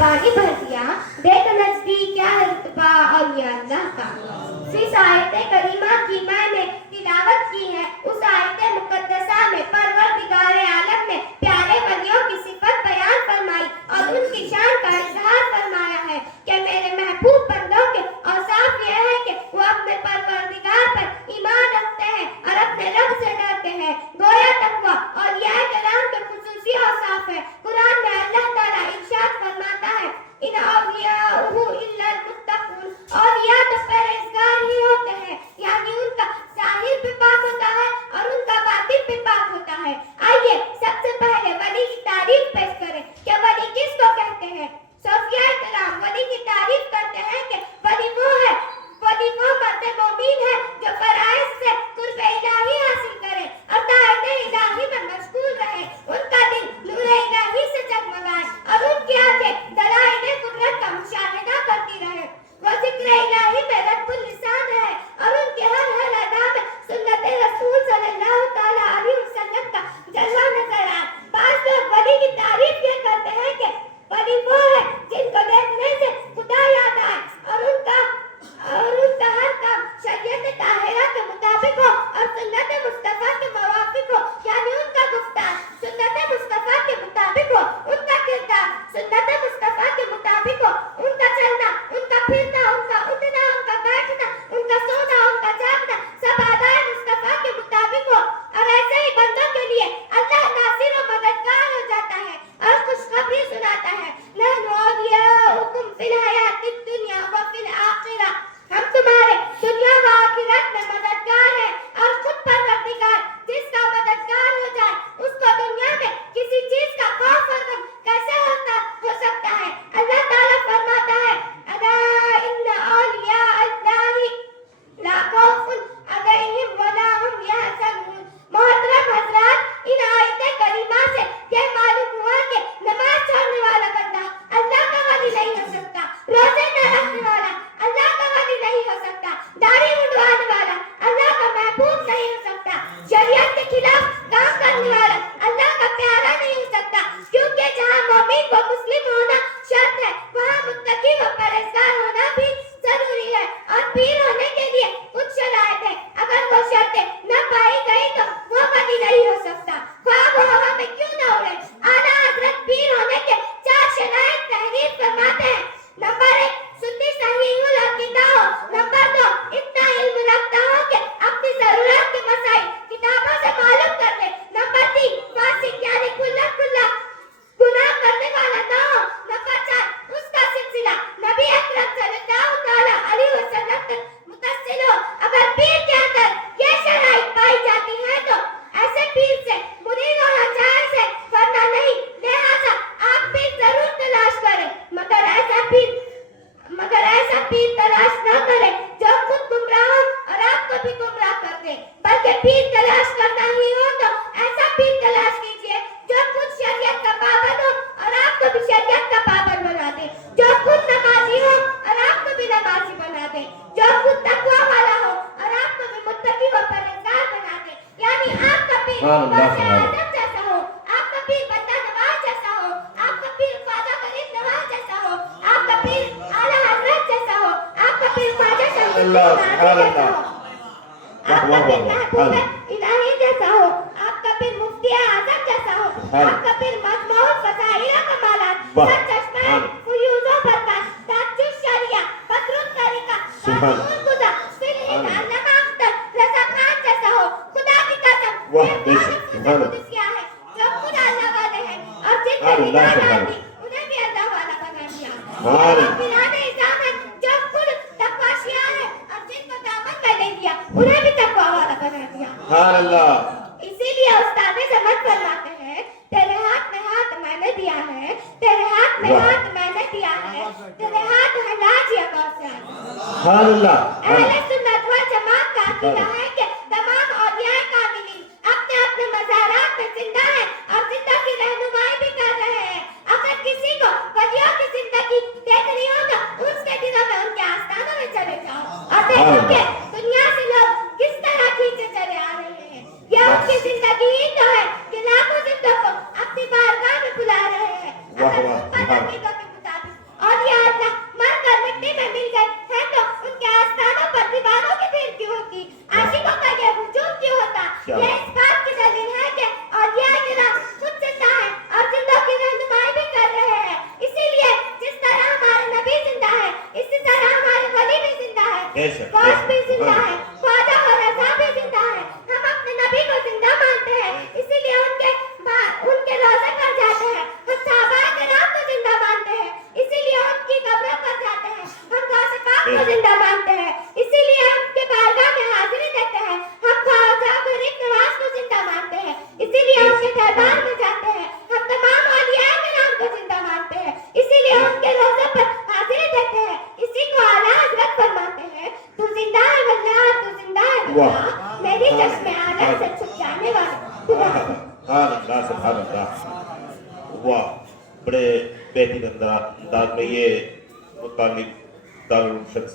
पानी भर दिया, देख नजदीक क्या है रुतबा और ये अल्लाह का। जिस आयत करीमा की मैंने तिलावत की है, उस आयत मुकद्दसा में परवरदिगार आलम ने प्यारे वलियों की सिफत बयान फरमाई और उनकी शान का इजहार फरमाया है कि मेरे महबूब बंदों के औसाफ ये है कि वो अपने परवरदिगार पर ईमान रखते हैं और अपने रब से डरते हैं। गोया तकवा और यह कलाम के खुसूसी औसाफ है। कुरान में अल्लाह ताला इरशाद फरमाता है, इन औलियाहु इल्लल मुत्तकून, औलिया तो परहेजगार ही होते हैं, यानी उनका ज़ाहिर भी पाक होता है और उनका बातिन भी पाक होता है। आइए सबसे पहले वली की तारीफ पेश करें कि वली किसको कहते हैं। सूफिया कराम वली की तारीफ करते हैं कि वली वो मर्द मोमिन है जो फराइज से कुर्ब इलाही हासिल करे और तायत इलाही में मशगूल रहे, उनका दिल नूर इलाही से जगमगाए और उनकी आंखें दलाइल कुदरत का मुशाहिदा करती रहे। वो जिक्र इलाही में रब्बुल लिसान है और उनके हर अदा में सुन्नत रसूल सल्लल्लाहु तआला अलैहि वसल्लम का जलवा नजर आए। बाज़ लोग वली की तारीफ ये करते हैं कि वली वो है जिनको देखने से खुदा याद आए और उनका हर काम शरीयत ताहिरा के मुताबिक हो और सुन्नत मुस्तफा के मुवाफिक हो, यानी उनका गुफ्तार सुन्नत मुस्तफा के मुताबिक हो, उनका किरदार सुन्नत मुस्तफा के मुताबिक हो, उनका चलना, उनका फिरना, उनका उठना, उनका बैठना, उनका सोना, उनका जागना सब आदाए मुस्तफा के मुताबिक हो। और ऐसे ही बंदों के लिए अल्लाह नासिर और मददगार हो जाता है और खुशखबरी सुनाता है, नहनु औलियाउकुम फिल हयातिद दुनिया व फिल आखिरह, हम तुम्हारे दुनिया व आखिरत में मददगार हैं। और खुद परवरदिगार जिसका मददगार हो जाए उसको दुनिया में किसी चीज का खौफ और गम कैसे हो सकता है। अल्लाह ताला फरमाता है, अला इन्ना औलिया अल्लाहि ला खौफुन अलैहिम व ला हुम यहज़नून। मोहतरम हज़रात, इन आयत करीमा से यह मालूम हुआ कि नमाज छोड़ने वाला बंदा अल्लाह का वली नहीं हो सकता, रोजे न रखने वाला अल्लाह का वली नहीं हो सकता, दाढ़ी मुंडवाने वाला अल्लाह का महबूब नहीं हो सकता, शरीयत के खिलाफ काम करने वाला अल्लाह का प्यारा नहीं हो सकता, क्योंकि जहाँ मोमिन व मुस्लिम होना शर्त है, वहाँ मुत्तकी व परहेजगार होना भी जरूरी है। और पीर होने के लिए कुछ शराइत है, अगर वो शर्तें न पाई गई तो वो वली नहीं हो सकता, ख्वाह वो हवा में क्यों न उड़े। आला हजरत पीर होने के 4 शराइत तहरीर फरमाते हैं। नंबर 1, सुन्नी सहीहुल अकीदा हो। नंबर 2, इतना इल्म रखता हो कि अपनी जरूरत के मसाइल किताबों से मालूम कर ले। नंबर 3, फासिक यानी कुल्ला गुनाह करने वाला ना हो। नंबर 4, उसका सिलसिला नबी अकरम सल्लल्लाहु तआला अलैहि वसल्लम तक मुत्तसिल हो। अगर पीर के अंदर ये शराइत पाई जाती है तो ऐसे पीर से मुरीद होना जायज़ है, वरना नहीं। लिहाजा आप पीर जरूर तलाश करें, मगर ऐसा पीर तलाश न करें जो खुद गुमराह हो और आपको भी गुमराह कर दे, बल्कि पीर तलाश करना ही हो तो ऐसा पीर तलाश कीजिए जो खुद शरीयत का पाबंद हो और आपको भी शरीयत का पाबंद बना दे, जो खुद नमाजी हो और आपको भी नमाजी बना दे, जो खुद तकवा वाला हो और आपको भी मुत्तकी व परहेजगार बना दे। यानी आपका पीर गौसे आज़म जैसा हो, आपका पीर बंदा नवाज जैसा हो, आपका पीर ख्वाजा गरीब नवाज जैसा हो, आपका पीर आला हजरत जैसा हो, आपका पीर ख्वाजा शमसुद्दीन जैसा हो, आपका पीर महबूब इलाही जैसा हो, आपका पीर मुफ्ती आज़म जैसा हो, आपका पीर मजमूअ फज़ाइल कमालात, सरचश्मा फुयूज़ व बरकत, ताजुश शरिया, बदरुत तरीका, कानून गुज़ा, फिर अल्लामा अख्तर, रज़ा खान जैसा हो। खुदा की कसम, क्या है जो खुद अल्लाह वाले हैं और जिनके निगाह दी उन्हें भी अल्लाह वाला बना दिया। और बिलाने इज़ाम है जो खुद तकवाशिया है और जिनको दामन में ले लिया उन्हें भी तकवा वाला बना दिया। इसीलिए उस्ताद जमत फरमाते हैं, तेरे हाथ में हाथ मैंने दिया है, तेरे हाथ में हाथ मैंने दिया है, तेरे हाथ है लाज या कौसर। अहले सुन्नत वल जमात का अकीदा है कि तमाम औलिया कामिलीन अपने अपने मज़ारात में जिंदा हैं और जिंदा की रहनुमाई भी कर रहे हैं। अगर किसी को वलियों की जिंदगी देखनी हो तो उसके दिनों में उनके आस्थानों में चले जाओ और देखो कि दुनिया से लोग किस तरह खींचे चले आ रहे हैं। यह उनकी जिंदगी ही तो है कि लाखों जिंदों को अपनी बारगाह में बुला रहे हैं। अगर उन पर अकीदों के मुताबिक بے شک، غوث بھی بے شک۔ زندہ ہے، خواجہ اور رضا بھی زندہ ہے، ہم اپنے نبی کو زندہ مانتے ہیں، اسی لیے ان کے روزے پر جاتے ہیں، ہم صحابہ کرام کو زندہ مانتے ہیں، اسی لیے ان کی قبروں پر جاتے ہیں، ہم غوث پاک کو زندہ مانتے ہیں، اسی لیے ان کے بارگاہ میں حاضری دیتے ہیں، ہم خواجہ غریب نواز کو زندہ مانتے ہیں، اسی لیے ان کے دربار میں جاتے ہیں، ہم تمام اولیاء کرام کو زندہ مانتے ہیں، اسی لیے ان کے روزے پر حاضری دیتے ہیں، اسی کو اعلیٰ حضرت فرماتے ہیں، تو زندہ ہے واللہ، تو زندہ ہے واللہ، میری چشم عالم سے چھپ جانے والا خدا ہے۔ سبحان اللہ، سبحان اللہ، واہ، بڑے بہترین انداز میں یہ متعلق دارالعلوم شمس